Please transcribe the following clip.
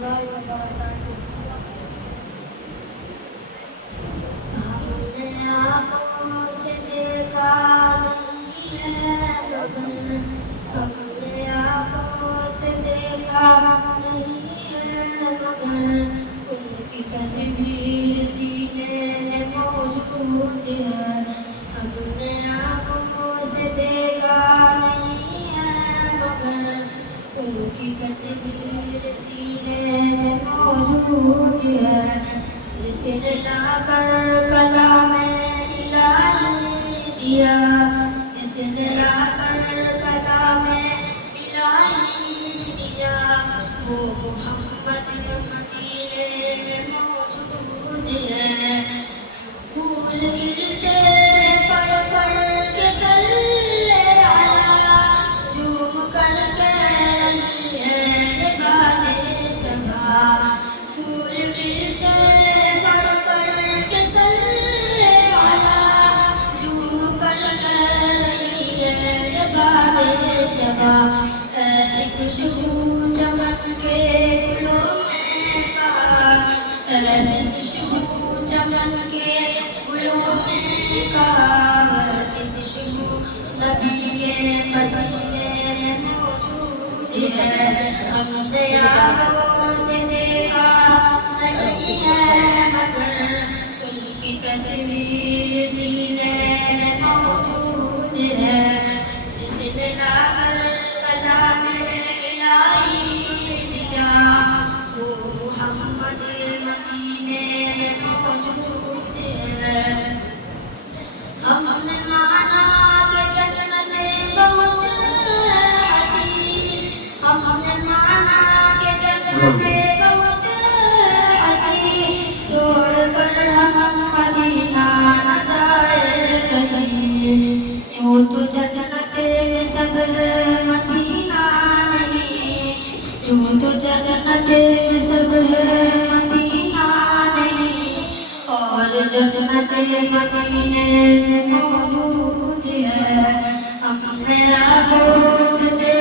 الله وبركاته. हमने आँखों से देखा नहीं है वतन, हमने आँखों से देखा नहीं है मगर उनकी तस्वीर सीने में मौजूद है। हमने आँखों से देखा नहीं है मगर उनकी तस्वीर सीने में मौजूद है। जिसने लाकर कलाम इलाही दिया, जिसने लाकर कलाम इलाही दिया, वो मोहम्मद मदीने में मौजूद है। फूल गिरते पड़ पड़ के सल्ले आला, झूम कर कह रही है ये बादे सबा। फूल गिरते पड़ पड़ के सल्ले आला, झूम कर कह रही है ये बादे सबा। ऐसी खुशबू चमन के गुलों में कहा, ऐसी खुशबू चमन के गुलों में कहा, ऐसी खुशबू नबी के पसीने में मौजूद है। हमने आँखों से देखा नहीं है मगर उनकी तस्वीर सीने में मौजूद है। जिसने लाकर कलाम इलाही दिया, वो मोहम्मद मदीने में मौजूद है। हमने माना कि जन्नत बहुत हसी, हमने माना कि जन्नत बहुत हसी, छोड़ कर हम मदीना न जाए कहीं। यूं तो जन्नत में सब है मदीना नहीं, यूं तो जन्नत में सब है मदीना नहीं, और जन्नत मदीने में मौजूद है। हमने आँखों से